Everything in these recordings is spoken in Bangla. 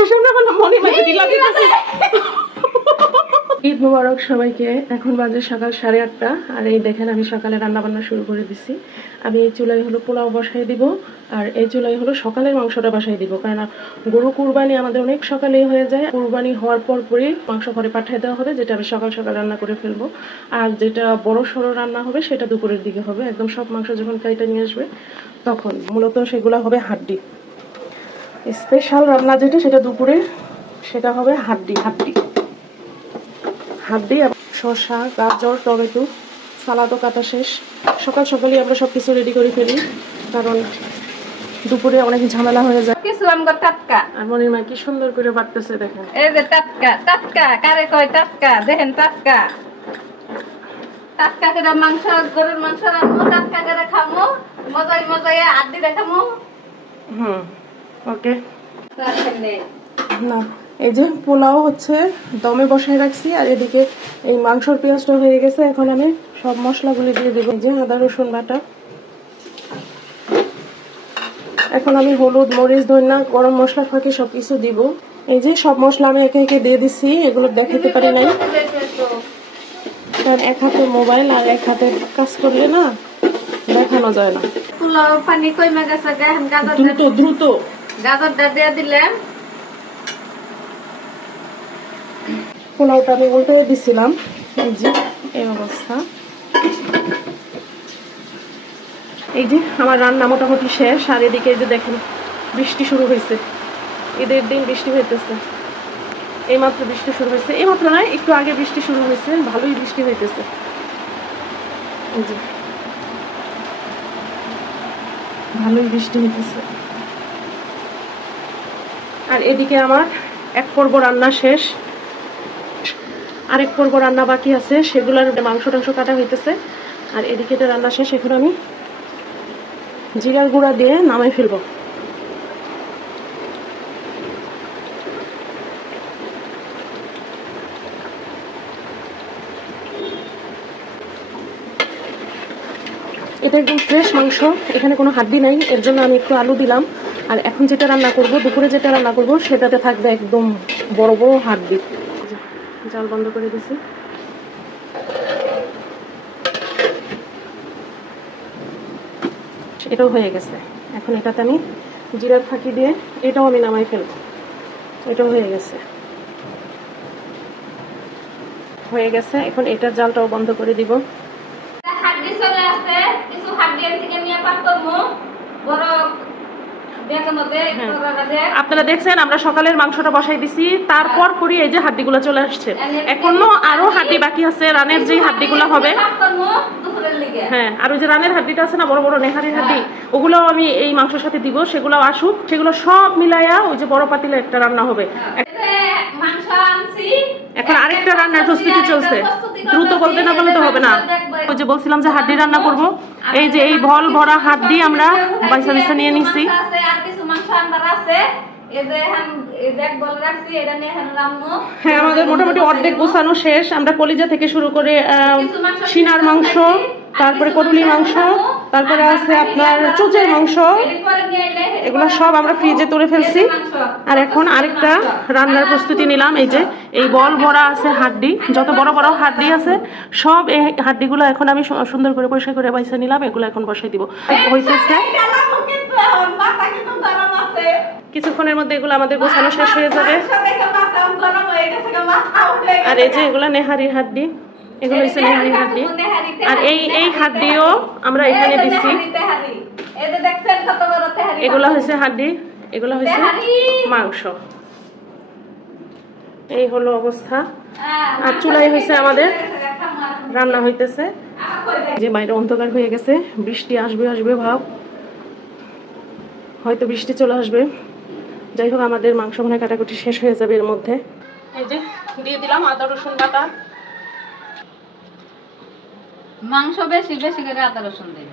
হিসাব না করলে মনে মাঝে দিলা দিতেছে। ঈদ মুবারক সবাইকে। এখন বাজে সকাল 8:30 আর এই দেখেন আমি সকালে রান্না বান্না শুরু করে দিছি। আমি এই চুলায় হলো পোলাও বসাই দিব আর এই চুলায় হলো সকালের মাংসটা বসাই দিব, কারণ গরু কুরবানি আমাদের অনেক সকালেই হয়ে যায়। কুরবানি হওয়ার পরই মাংস ঘরে পাঠিয়ে দেওয়া হবে, যেটা আমি সকাল সকাল রান্না করে ফেলবো। আর যেটা বড় সড়ো রান্না হবে সেটা দুপুরের দিকে হবে, একদম সব মাংস যখন কাইটা নিয়ে আসবে তখন। মূলত সেগুলো হবে হাড্ডি। স্পেশাল রান্না যেটা সেটা দুপুরে, সেটা হবে হাড্ডি। শসা, গাজর, টমেটো, সালাদও কাটা শেষ। সকাল সকালই আমরা সবকিছু রেডি করে ফেলি, কারণ দুপুরে অনেক ঝামেলা হয়ে যায়। কিছু আমগো টাটকা। আর মনির মা কি সুন্দর করে বাটতেছে দেখেন। এই যে টাটকা টাটকা, কারে কয় টাটকা, দেখেন টাটকা। টাটকা করে মাংস, গরুর মাংস রাখবো, টাটকা করে খাবো, মজায় মজায় আড্ডি দেখাবো। ওকে না, এই যে পোলাও হচ্ছে দমে বসায় রাখছি, আর এদিকে এই মাংসর পেঁয়াজটা হয়ে গেছে। এখন আমি সব মশলাগুলি দিয়ে দেবো। যে আদা রসুন বাটা, এখন আমি হলুদ, মরিচ, ধনিয়া, গরম মশলা ফাঁকি সবকিছু দিব। এই যে সব মশলা আমি একে একে দিয়ে দিচ্ছি। এগুলো দেখাতে পারি নাই, কারণ এক হাতে মোবাইল আর এক হাতে কাজ করলে না দেখানো যায় না। পোলাও পানি কইমা গেছে, এখন গাজর দ্রুত গাজরটা দিয়ে দিলাম। পোলাওটা আমি উল্টে দিছিলাম। এই যে এই অবস্থা। এই যে আমার রান্না মোটামুটি শেষ। আর এদিকে এই যে দেখেন বৃষ্টি শুরু হয়েছে। ঈদের দিন বৃষ্টি হইতেছে, এইমাত্র বৃষ্টি শুরু হয়েছে। এইমাত্র নয়, একটু আগে বৃষ্টি শুরু হয়েছে, ভালোই বৃষ্টি হইতেছে। এই যে ভালোই বৃষ্টি হইতেছে। আর এদিকে আমার এক পর্ব রান্না শেষ, আরেক পর্ব রান্না বাকি আছে, সেগুলোর মাংস টাংস কাটা হইতেছে। আর এদিকে এটা রান্না শেষ। এখন আমি জিরার গুঁড়া দিয়ে নামাই ফেলবো। এটা একদম ফ্রেশ মাংস, এখানে কোনো হাড্ডি নাই, এর জন্য আমি একটু আলু দিলাম। আর এখন যেটা রান্না করব, দুপুরে যেটা রান্না করব, সেটাতে থাকবে একদম বড় বড় হাড্ডি। জাল বন্ধ করে দিছি। এটাও হয়ে গেছে। এখন এটাতে আমি জিরার ফাঁকি দিয়ে এটাও আমি নামাই ফেলবো। এটাও হয়ে গেছে। এখন এটার জালটাও বন্ধ করে দিব। হাড্ডি চলে আসছে, কিছু হাড্ডি থেকে নিয়ে পাক করবো। বড় আপনারা দেখছেন আমরা সকালের মাংসটা বসাই দিছি, তারপর পরই এই যে হাড্ডিগুলো চলে আসছে। এখনো আরো হাড্ডি বাকি আছে, রানের যে হাড্ডিগুলো হবে। হ্যাঁ, আর ওই যে রানের হাড্ডিটা আছে না, বড় বড় নেহারির হাড্ডি, ওগুলো আমি এই মাংসের সাথে দিব। সেগুলো আসুক, সেগুলো সব মিলাইয়া ওই যে বড় পাতিলে একটা রান্না হবে। এখন আরেকটা রান্নার প্রস্তুতি চলছে, দ্রুত বলতে না বললে তো হবে না। ওই যে বলছিলাম যে হাড্ডি রান্না করব, এই যে এই ভল ভরা হাড্ডি আমরা বাইসা বাইসা নিয়ে নিছি। হ্যাঁ, আমাদের মোটামুটি অর্ধেক গোছানো শেষ। আমরা কলিজা থেকে শুরু করে সিনার মাংস, তারপরে কটুলি মাংস, তারপরে আছে আপনার চুচের মাংস, এগুলো সব আমরা ফ্রিজে তুলে ফেলছি। আর এখন আরেকটা রান্নার প্রস্তুতি নিলাম। এই যে এই বল ভরা আছে হাড্ডি, যত বড় বড় হাড্ডি আছে সব এই হাড্ডিগুলো এখন আমি সুন্দর করে পরিষ্কার করে বাইসা নিলাম। এগুলো এখন বসাই দিব। হইতেছে কিছুক্ষণের মধ্যে এগুলো আমাদের গোছানো শেষ হয়ে যাবে। আর এই যে এগুলো নেহারি হাড্ডি, এগুলো হচ্ছে নেহারি হাড্ডি। আর এই হাড্ডিও আমরা এখানে দিচ্ছি। এগুলো হচ্ছে হাড্ডি, এগুলো হচ্ছে মাংস। এই হলো অবস্থা। আর চুলাই হয়েছে আমাদের রান্না হইতেছে। যে বাইরে অন্ধকার হয়ে গেছে, বৃষ্টি আসবে আসবে ভাব, হয়তো বৃষ্টি চলে আসবে। যাই হোক, আমাদের মাংস মনে কাটাকুটি শেষ হয়ে যাবে এর মধ্যে। এই যে দিয়ে দিলাম আদা রসুন বাটা। মাংস বেশি বেশি করে আদা রসুন দিই,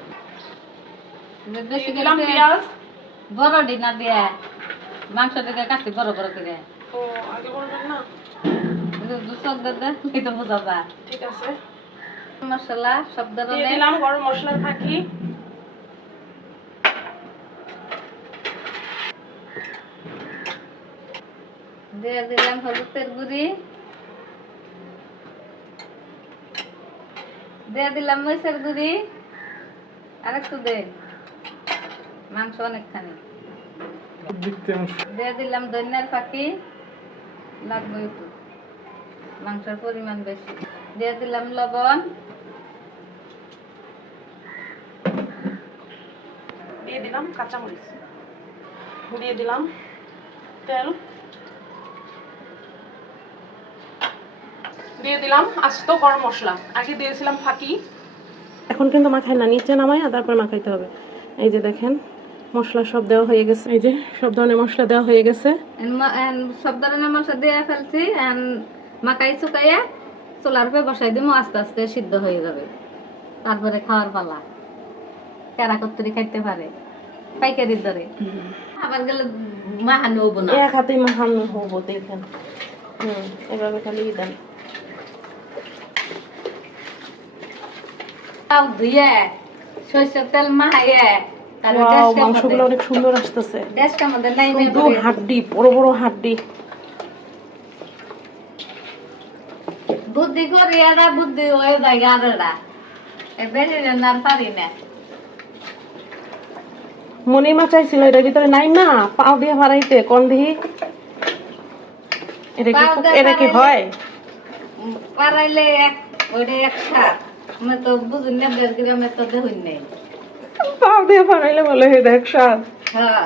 বেশি দিলাম করে পেঁয়াজ। বড় ডিনা দিয়ে মাংসটাকে কাটছি বড় বড় করে। ও আগে বলবেন না? দুশো দাদা এই তো বোঝা যায়। ঠিক আছে, মশলা সব দিয়ে ধরনের দিলাম গরম মশলার ফাঁকি। দিয়ে দিলাম হলুদের গুঁড়ি, দিয়ে দিলাম মরিচের গুঁড়ি, আর একটু দে, মাংস অনেকখানি দিয়ে দিলাম ধনিয়ার পাখি, লাগবে একটু, মাংসের পরিমাণ বেশি, দিয়ে দিলাম লবণ, দিয়ে দিলাম কাঁচামরিচ, দিয়ে দিলাম তেল, দিয়ে দিলাম আস্ত গরম মশলা, আগে দিয়েছিলাম ফাঁকি। এখন কিন্তু মাখাই না, নিচে নামাই আর তারপর মাখাইতে হবে। এই যে দেখেন মশলা সব দেওয়া হয়ে গেছে, এই যে সব ধরনের মশলা দেওয়া হয়ে গেছে। সব ধরনের মশলা দিয়ে ফেলছি, মাখাই শুকাইয়া চুলার উপরে বসাই দিব, আস্তে আস্তে সিদ্ধ হয়ে যাবে, তারপরে খাওয়ার পালা। কারা কত্তরি খাইতে পারে পাইকারির দরে, আবার গেলে মাহানো হবো না, এক হাতে মাখানো হবো। দেখেন এভাবে খালি দেন, তাও ধুয়ে সরষের তেল মাখাইয়ে মাংসগুলো অনেক সুন্দর আসতেছে। দেশটার মধ্যে নাই শুধু হাড্ডি, বড় বড় হাড্ডি। বুদ্ধি করি এটা বুদ্ধি হয়ে যায় গাড়া, বেশি আর পারি না। মনিমা চাইছিল এটার ভিতরে নাই না পাও দিয়ে ভাড়াইতে, কোন দিহি এটা কি হয়? পারাইলে ওইটা এক সাত, আমি তো বুঝুন না, 1.5 গ্রামের তো দেখুন নাই। পাও দিয়ে ভাড়াইলে বলে হে দেখ স্বাদ। হ্যাঁ,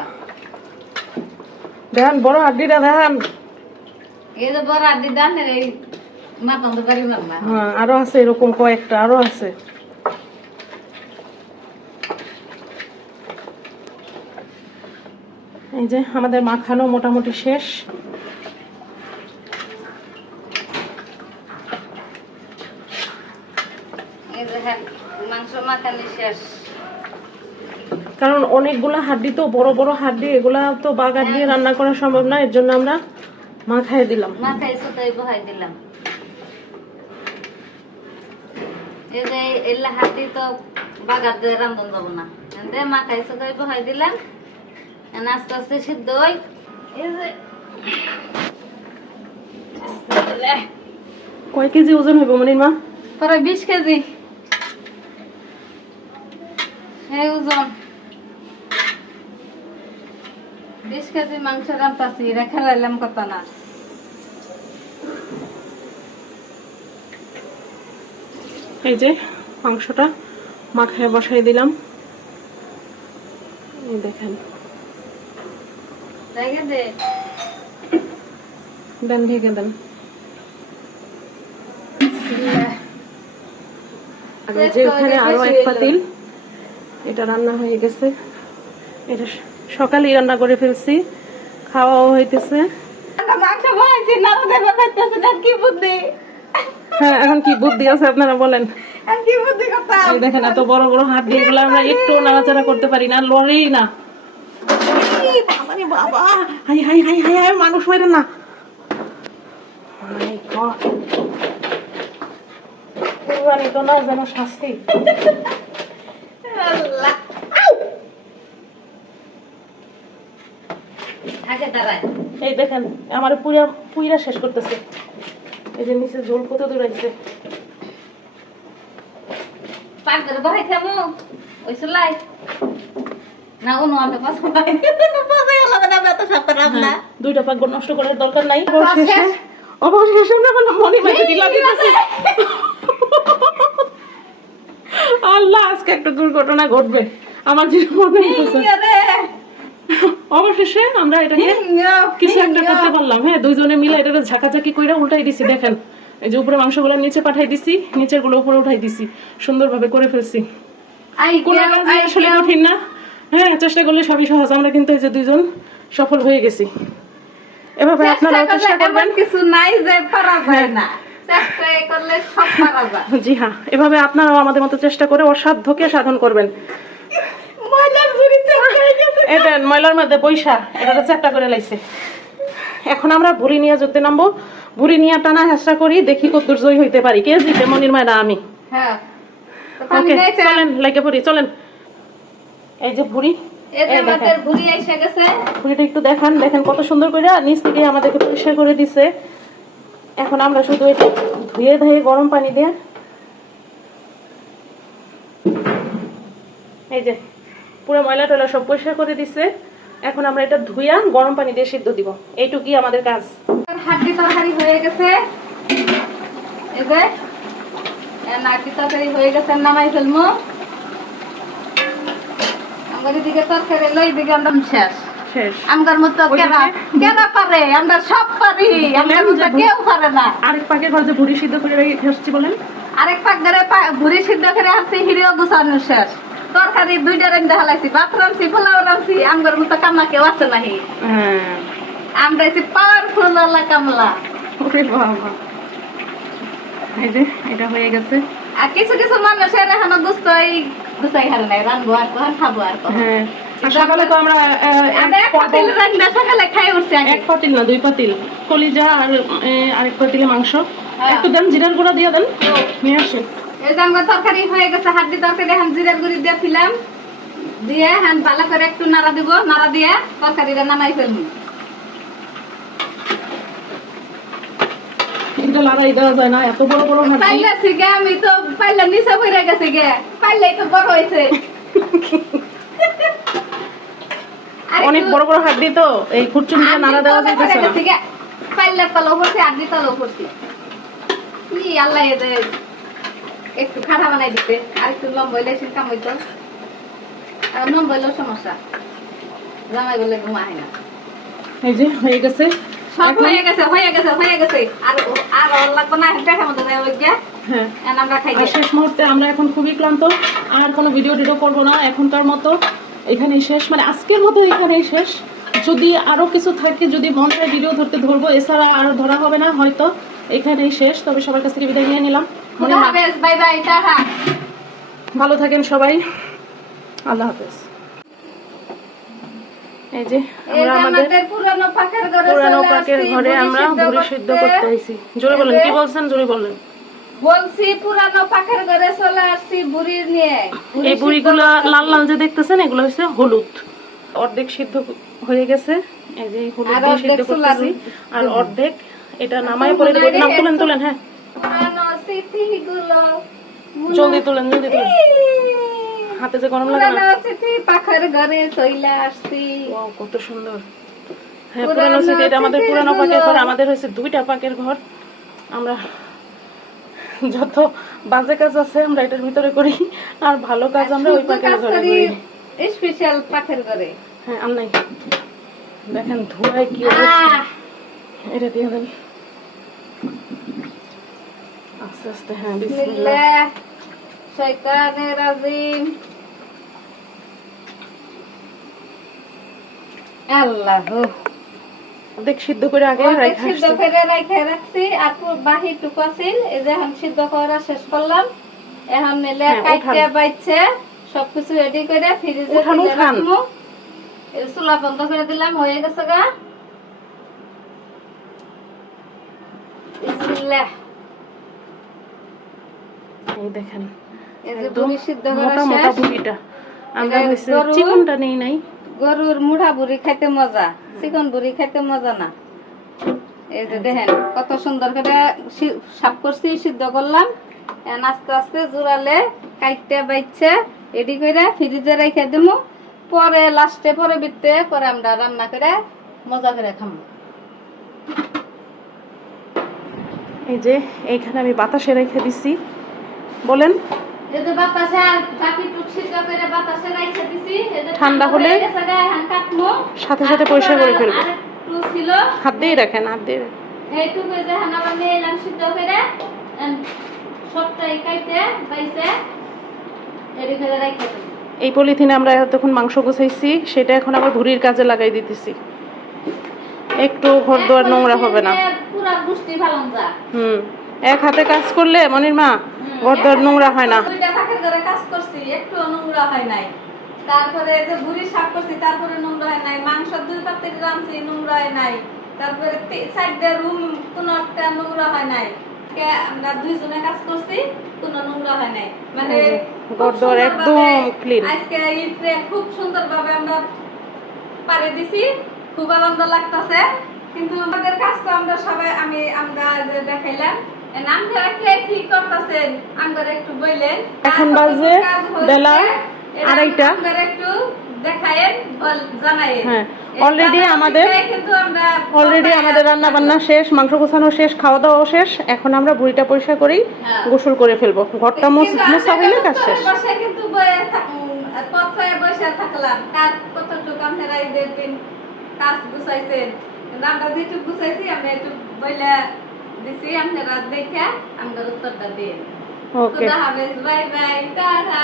দেখেন বড় হাড্ডিটা দেখেন। এই যে বড় আড্ডি দান এই মাথা তো পারি না। হ্যাঁ আরো আছে এরকম কয়েকটা, আরো আছে। এই যে আমাদের মাখানো মোটামুটি শেষ। এই যে মাংস মাখানি শেষ, কারণ অনেকগুলা হাড্ডি তো, বড় বড় হাড্ডি, এগুলা তো বাগার দিয়ে রান্না করা সম্ভব না, এর জন্য আমরা মাখাই দিলাম। মাথায় সুতাই বহাই দিলাম। এই যে এলা হাতি তো বাগার দিয়ে রান্ধন যাব না, মাথায় সুতাই বহাই দিলাম, আস্তে আস্তে সিদ্ধ হই। এই যে কয় কেজি ওজন হইব মনির মা? প্রায় 20 কেজি এই ওজন। 20 কেজি মাংস রান্তাছি, রেখে লাইলাম কত না। এই যে মাংসটা মাখায় বসাই দিলাম, এই দেখেন। রেখে দে, দেন ঢেকে দেন। আর এই যে এখানে আরো এক পাতিল, এটা রান্না হয়ে গেছে। এটা সকালেই রান্না করে ফেলছি, খাওয়াও হইতেছে। মাংস বহাইছি না, দেখো পাইতেছে না, কি বুদ্ধি। হ্যাঁ এখন কি বুদ্ধি আছে আপনারা বলেন? কি বুদ্ধি করতাম। এই দেখেন এত বড় বড় হাড্ডি, এগুলো আমরা একটু নাড়াচাড়া করতে পারি না, লড়েই না। বাবা high high high high high, মানুষ মাইরেন না। কুরবানি তো না যেন শাস্তি। আগে দাঁড়ায়, এই দেখেন আমার পুইরা শেষ করতেছে। এই যে নিচে ঝোল কত দূর আইছে। পাক ধরে বহাই থামু ওই চলাই না, কোনো আমি পছন্দ না। দুইটা পাক নষ্ট করার দরকার নাই। অবশেষে না বললাম মনে মাইতে দিলা দিতেছে। আল্লাহ আজকে একটা দুর্ঘটনা ঘটবে আমার জীবনে। অবশেষে আমরা এটাকে কিছু একটা করতে পারলাম। হ্যাঁ দুইজনে মিলে এটা ঝাঁকাঝাঁকি কইরা উল্টাই দিছি। দেখেন এই যে উপরে মাংসগুলো নিচে পাঠাই দিছি, নিচের গুলো উপরে উঠাই দিছি, সুন্দরভাবে করে ফেলছি। কোনো কাজ আসলে কঠিন না, হ্যাঁ চেষ্টা করলে সবই সহজ। আমরা কিন্তু এই যে দুইজন সফল হয়ে গেছি। এভাবে আপনারা চেষ্টা করবেন। কিছু নাই যে পারা যায় না, চেষ্টা করলে সব পারা যায়। জি হ্যাঁ, এভাবে আপনারাও আমাদের মতো চেষ্টা করে অসাধ্যকে সাধন করবেন। ময়লার মধ্যে পয়সা এটা চ্যাপটা করে লাইছে। এখন আমরা ভুড়ি নিয়ে যেতে নামবো, ভুড়ি নিয়ে টানা হেঁচড়া করি, দেখি কতদূর জয়ী হইতে পারি। কে জিতে, মনির মায়েরা আমি? হ্যাঁ ওকে চলেন, লাগে পড়ি চলেন। এই যে ভুড়ি এই যে এই আমাদের দেখেন ভুড়ি এসে গেছে। ভুঁড়িটা একটু দেখান, দেখেন কত সুন্দর করে নিচ থেকে আমাদেরকে পরিষ্কার করে দিছে। এখন আমরা শুধু এটা ধুয়ে ধুয়ে গরম পানি দিয়ে, এই যে পুরো ময়লা টয়লা সব পরিষ্কার করে দিছে। এখন আমরা এটা ধুইয়া গরম পানি দিয়ে সিদ্ধ দিব, এইটুকুই আমাদের কাজ। হাড্ডি তরকারি হয়ে গেছে, এই যে নাটি তরকারি হয়ে গেছে, নামাই ফেলবো। আমার এদিকে তরকারি এলো, এইদিকে আমরা শেষ। শেষ। আমগার মতো কেরা কেরা পারে, আমরা সব পারি, আমগার মতো কেউ পারে না। আরেক পাকের ঘর যে ভুঁড়ি সিদ্ধ করে রেখে আসছি বলেন, আরেক পাক ধরে ভুড়ি সিদ্ধ করে আসছি, হিরিও গুছানো শেষ। তরকারি দুইটা রান্ধা হালাইছি, ভাত রাঁধছি, পোলাও রাঁধছি, আমগার মতো কামলা কেউ আছে নাহি। হ্যাঁ আমরা এসে পাওয়ারফুল আল্লাহ কামলা। ওরে বাবা, এই যে এটা হয়ে গেছে। আর কিছু কিছু মানুষের এখনো গুছাই গুছাই হারে নাই, রানবো আর কখন খাবো আর কখন। হ্যাঁ, আর সকালে তো আমরা আমরা এক পাতিল রান্না সকালে খাই উঠছি আগে। এক পাতিল না 2 পাতিল কলিজা আর আরেক পাতিলে মাংস। হ্যাঁ। একটু দেন, জিরার গুঁড়া দিয়ে দেন, নিয়ে আসেন। এই যে আমার তরকারি হয়ে গেছে, হাড্ডি তরকারি এখন জিরার গুঁড়ি দিয়ে দিলাম, দিয়ে হ্যাঁ ভালো করে একটু নাড়া দিব, নাড়া দিয়ে তরকারিটা নামাই ফেলবো। এটা লাগাই দেওয়া যায় না, এত বড় বড় হাঁড়ি। পাইলাছি গে, আমি তো পাইলা নিচে পড়ে গেছে গে, পাইলাই তো বড় হয়েছে। অনেক বড় বড় হাঁড়ি তো, এই খুরচুন দিয়ে নাড়া দেওয়া যাইতেছে না। পাইলার তলাও পড়ছে, আড্ডি তলাও পড়ছে। কি আল্লাহ এদের একটু খাড়া বানাই দিতে, আর একটু লম্বা হইলে সে কাম হইতো। আর লম্বা হইলেও সমস্যা, জামাই বলে ঘুমা হয় না। এই যে হয়ে গেছে, সব হয়ে গেছে হয়ে গেছে হয়ে গেছে, আর আর ওর লাগবে না, পেটের মধ্যে দেয় ওই গিয়া। হ্যাঁ। এখন আমরা খাই আর শেষ মুহূর্তে আমরা এখন খুবই ক্লান্ত, আর কোনো ভিডিও টিডিও করবো না এখনকার মতো। এখানেই শেষ, মানে আজকের মতো এখানেই শেষ। যদি আরো কিছু থাকে, যদি মন চায় ভিডিও ধরতে ধরবো, এছাড়া আর ধরা হবে না হয়তো। এখানেই শেষ, তবে সবার কাছ থেকে বিদায় নিয়ে নিলাম। খুদা হাফেজ, বাই বাই, টাটা। ভালো থাকেন সবাই, আল্লাহ হাফেজ। এই যে এই আমরা যে আমাদের আমাদের পুরানো পাকের ঘরে পুরানো চলে পাকের আসছি, ঘরে ভুড়ি আমরা সিদ্ধ ভুড়ি সিদ্ধ করতে। করতে আইছি। জোরে বলেন, কি বলছেন জোরে বলেন। বলছি পুরানো পাকের ঘরে চলে আসছি বুড়ি নিয়ে। ভুড়ি এই সিদ্ধ বুড়িগুলা করতেছি। লাল লাল যে দেখতেছেন, এগুলো হচ্ছে হলুদ। অর্ধেক সিদ্ধ হয়ে গেছে, এই যে হলুদ আর দিয়ে অর্ধেক সিদ্ধ চুলার করতেছি। আর দেবো। অর্ধেক এটা নামায় পরে দেবো। নাম তুলেন তুলেন, হ্যাঁ পুরানো স্মৃতিগুলো জলদি তুলেন জলদি তুলেন, হাতে যে গরম লাগে না। পুরানো স্মৃতি পাকের ঘরে চলে আসছি। ওয়াও, কত সুন্দর। হ্যাঁ, পুরানো স্মৃতি। এটা আমাদের পুরানো পাকের ঘর। আমাদের হচ্ছে 2টা পাকের ঘর। আমরা যত বাজে কাজ আছে আমরা এটার ভিতরে করি, আর ভালো কাজ আমরা ওই পাকের ঘরে করি। স্পেশাল পাকের ঘরে। হ্যাঁ, আর নাই, দেখেন ধোঁয়ায় কি অবস্থা। এটা দিয়ে দেন আস্তে আস্তে। হ্যাঁ, বিসমিল্লাহ। বিসমিল্লাহ শয়তানির রাজিম। আল্লাহ অর্ধেক সিদ্ধ করে আগে রাখা সিদ্ধ করে রাখে রাখছি, আর বাহি টুকু আছিল, এই যে এখন সিদ্ধ করা শেষ করলাম। এখন মেলে হ্যাঁ, কাইটে উঠান। বাইছে সবকিছু রেডি করে ফ্রিজে উঠান, তুলে উঠান। রাখবো। এই চুলা বন্ধ করে দিলাম, হয়ে গেছে গা। বিসমিল্লাহ। এই দেখেন এই যে একদম বুড়ি সিদ্ধ করা মোটা মোটা শেষ। বুড়িটা। আমরা এটা হচ্ছে গরু। চিকনটা নেই নাই। গরুর মুড়া বুড়ি খাইতে মজা, চিকন বুড়ি খাইতে মজা না। এই যে দেখেন কত সুন্দর করে সাফ করছি, সিদ্ধ করলাম। এখন আস্তে আস্তে জোড়ালে কাইটে বাইছে রেডি করে ফ্রিজে রেখে দিমু। পরে লাস্টে পরে বিতে পরে আমরা রান্না করে মজা করে খাবো। এই যে এইখানে আমি বাতাসে রেখে দিছি, বলেন। এই যে বাতাসে আর বাকি টুক সিদ্ধ করে বাতাসে রেখে দিছি। এই যে ঠান্ডা হলে হয়ে গেছে গা, এখন কাটমু। সাথে সাথে পরিষ্কার করে ফেলবো। আর একটু ছিল, হাত দিয়ে রাখেন, হাত দিয়ে রাখেন। এইটুকু যে হানা বানিয়ে এলাম সিদ্ধ করে, সবটাই কাইটে বাইছে রেডি করে রেখে দিই। এই পলিথিনে আমরা তখন মাংস গোছাইছি, সেটা এখন আবার ভুড়ির কাজে লাগাই দিতেছি। একটু ঘর দুয়ার নোংরা হবে না। পুরা গুষ্টি ফালান যা। এক হাতে কাজ করলে মনির মা ঘর দুয়ার নোংরা হয় না। দুইটা পাখের ঘরে কাজ করছি, একটু নোংরা হয় নাই। তারপরে যে বুড়ি শাক করছি, তারপরে নোংরা হয় নাই। মাংস 2 পাতিল রাঁধছি, নোংরা হয় নাই। তারপরে 4টা রুম কোনো একটা নোংরা হয় নাই। আজকে আমরা দুইজনে কাজ করছি, কোনো নোংরা হয় নাই। মানে এই যে, খুব ঘরদোর সুন্দরভাবে একদম clean। আজকে ঈদে খুব সুন্দরভাবে আমরা পারে দিছি, খুব আনন্দ লাগতেছে। কিন্তু আমাদের কাজ তো আমরা সবাই আমরা যে দেখাইলাম, আপনারা কে কি করতেছেন আমরা একটু বললেন। এখন বাজে বেলা 2:30। আপনারা একটু দেখায়েন, জানায়েন। হ্যাঁ, অলরেডি আমাদের রান্না বান্না শেষ, মাংস গোছানো শেষ, খাওয়া দাওয়া শেষ। এখন আমরা বুড়িটা পরিষ্কার করেই গোসল করে ফেলবো। ঘরটা মোছা হইলে কাজ শেষ। বাসায় কিন্তু পথে বসে থাকলাম, কাজ কতটুকু আপনারা ঈদের দিন কাজ গুছাইছেন, কিন্তু আমরা যেটুকু গুছাইছি আমরা একটু বইলে দিছি, আপনারা দেখে আমাদের উত্তরটা দিন। ওকে, খুদা হাফেজ, বাই বাই, টাটা।